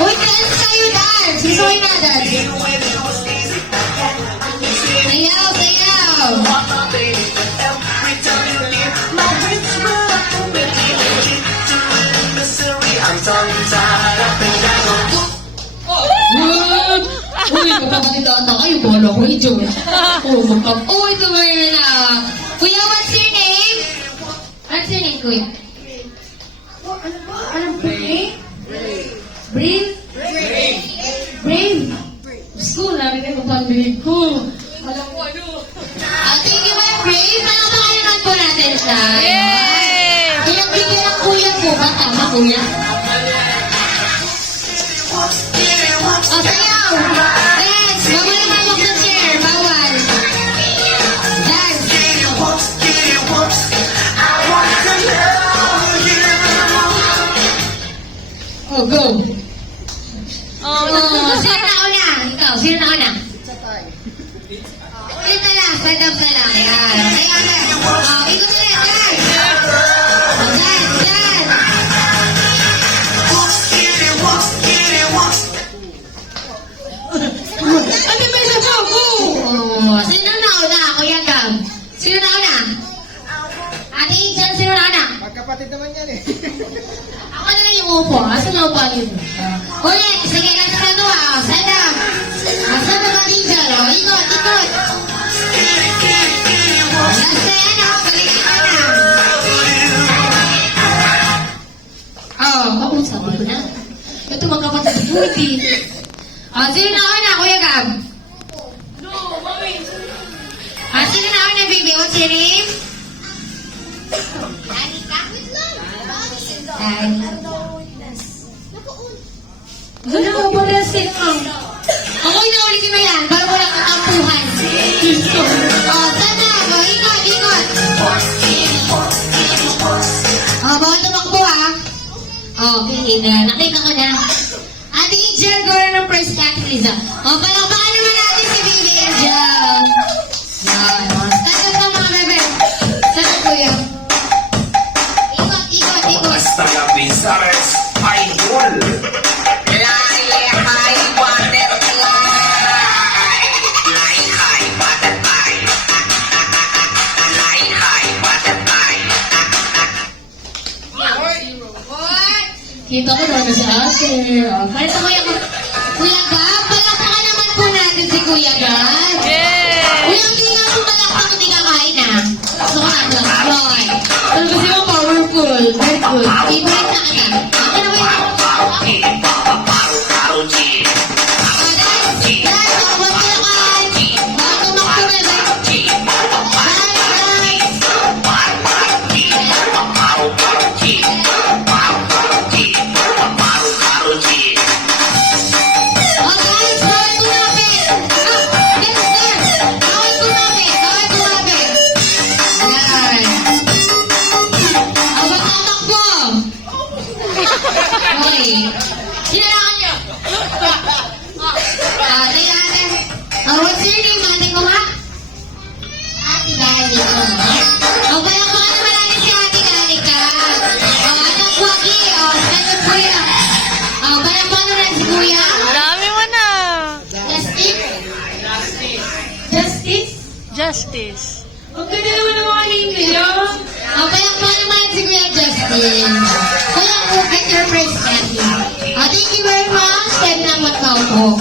Uy, dance kayo, dance! Gusto ko na dance. Sayaw, sayaw! Uy, magkakatidaan na kayo. Bola ko, ito. Oh, ito ba yun na? Kuya, what's your name? What's your name, Kuya? Anong name? Brave? Brave? School, namin kayo magpag-brave ko. Alam ko, ano? Thank you, my Brave. Palakpakan naman po natin siya. Yay! Pinagbigyan ng kuya po ba? Tama, kuya? Sayaw! Dance! Bawal ang mawag ng chair. Bawal. Dance! Oh, go! Oh, Sino na una? Ikaw, sino na una? Ulit na lang, stand up na lang. Ayan. Ayan na. Ikot ulit. Dance! Dance! Dance! Ano ba isa po? Sino na una? Kuya Gab. Sino na una? Ate Angel, sino na una? Magkapatid naman yan eh. Ako na lang yung upo. Asan na upo yun? Ulit. Sige, last na ito ah. Stand up. Asan na ba Angel? Ikot, ikot. Last na yan ah. Balikan ka na. Sabi ko na. Ito magkapatid. Buti. Sino na una, Kuya Gab? Sino na una, baby? What's your name? Danica? Ano mo ba na sino? Ako inauli ko na yan para wala kang kapuhan. Sana. Ikot, ikot. Bawal tumakbo ah. Okay, nakita ko na. Ate Angel, gawin ng price kay Ate Liza. Palakpakan naman natin si Baby Angel. Yan. Stand up na mga bebe. Stand up, kuya. Ikot, ikot, ikot. Basta na Pizares, idol. Fly high, butterfly. Fly high, butterfly. Fly high, butterfly. What? Kita ko na si ate. Kaya sa Kuya Gab, palakpakan naman po natin si Kuya Gab. Yay! Kuya, hindi nga po palakpakan, hindi ka kain ah. So, lang, Roy. Pero kasi mo powerful. Very good. Favorite na kita. Akin na ba yun? Paru-paru, G. Sinalakan niyo. What's your name, ate ko nga? Ate Danica. Palakpakan naman natin si Ate Danica. Anak Waki. Ano kuya? Palakpakan naman si kuya. Dami mo na. Justice? Justice? Justice. Ang ganda naman ng mga name nila. Palakpakan naman si Kuya Justin. Kuya, get your praise, Kathy. Thank you very much. Pwede na magkaupo.